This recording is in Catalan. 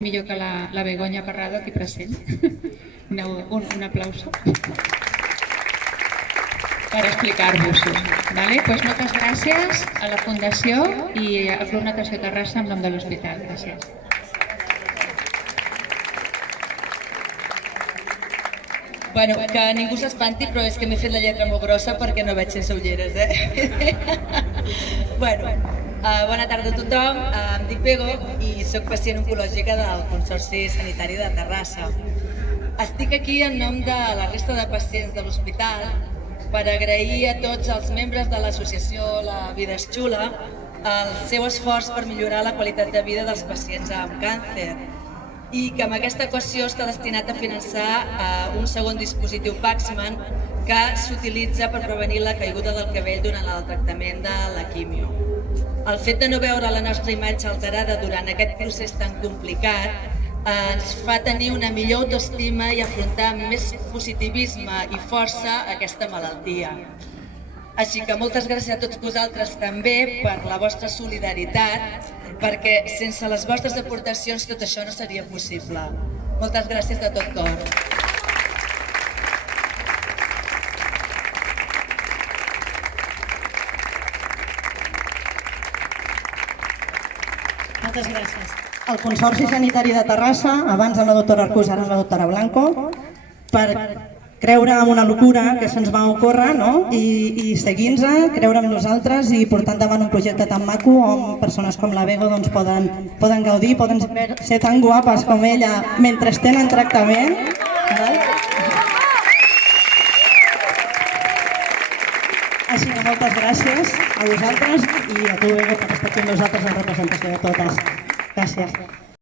millor que la Begoña Parrado aquí present. Un aplauso per explicar-vos-ho. Pues moltes gràcies a la Fundació i a Club Natació Terrassa en nom de l'hospital. Gràcies. Bueno, que ningú s'espanti, però és que m'he fet la lletra molt grossa perquè no veig sense ulleres, Bueno, bona tarda a tothom, em dic Bego i soc pacient oncològica del Consorci Sanitari de Terrassa. Estic aquí en nom de la resta de pacients de l'hospital per agrair a tots els membres de l'associació La Vida és Xula el seu esforç per millorar la qualitat de vida dels pacients amb càncer i que amb aquesta equació està destinat a finançar un segon dispositiu Paxman que s'utilitza per prevenir la caiguda del cabell durant el tractament de la quimio. El fet de no veure la nostra imatge alterada durant aquest procés tan complicat ens fa tenir una millor autoestima i afrontar amb més positivisme i força aquesta malaltia. Així que moltes gràcies a tots vosaltres també per la vostra solidaritat, perquè sense les vostres aportacions tot això no seria possible. Moltes gràcies de tot cor. Moltes gràcies. El Consorci Sanitari de Terrassa, abans amb la doctora Arcús, ara amb la doctora Blanco, per creure en una locura que se'ns va ocórrer i seguir-nos, creure en nosaltres i portar endavant un projecte tan maco on persones com la Bego poden gaudir, poden ser tan guapes com ella mentre tenen tractament. Així que moltes gràcies a vosaltres i a tu, Bego, per estar aquí amb nosaltres en representació de totes. Gràcies.